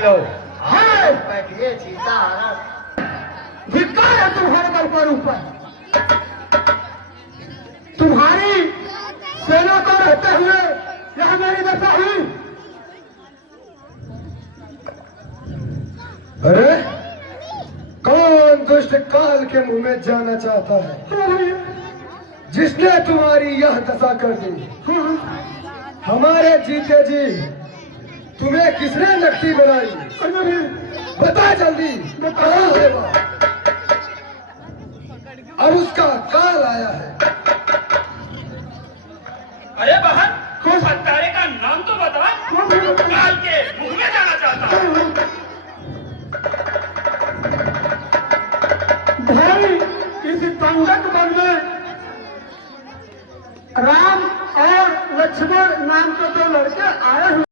Hello. है बैठिए सीता धिक्कार है तुम्हारे बल पर ऊपर। तुम्हारी सेना को रहते हुए यह मेरी दशा हुई। अरे कौन दुष्ट काल के मुंह में जाना चाहता है जिसने तुम्हारी यह दशा कर दी? हमारे जीते जी तुम्हें किसने नकटी बनाई? बता जल्दी, कहाँ है वो? अब उसका काल आया है। अरे बहन, कुछ हत्यारे का नाम तो बता। काल के मुंह में जाना चाहता है। भाई इस पंगत वन में राम और लक्ष्मण नाम के दो लड़के आए हुए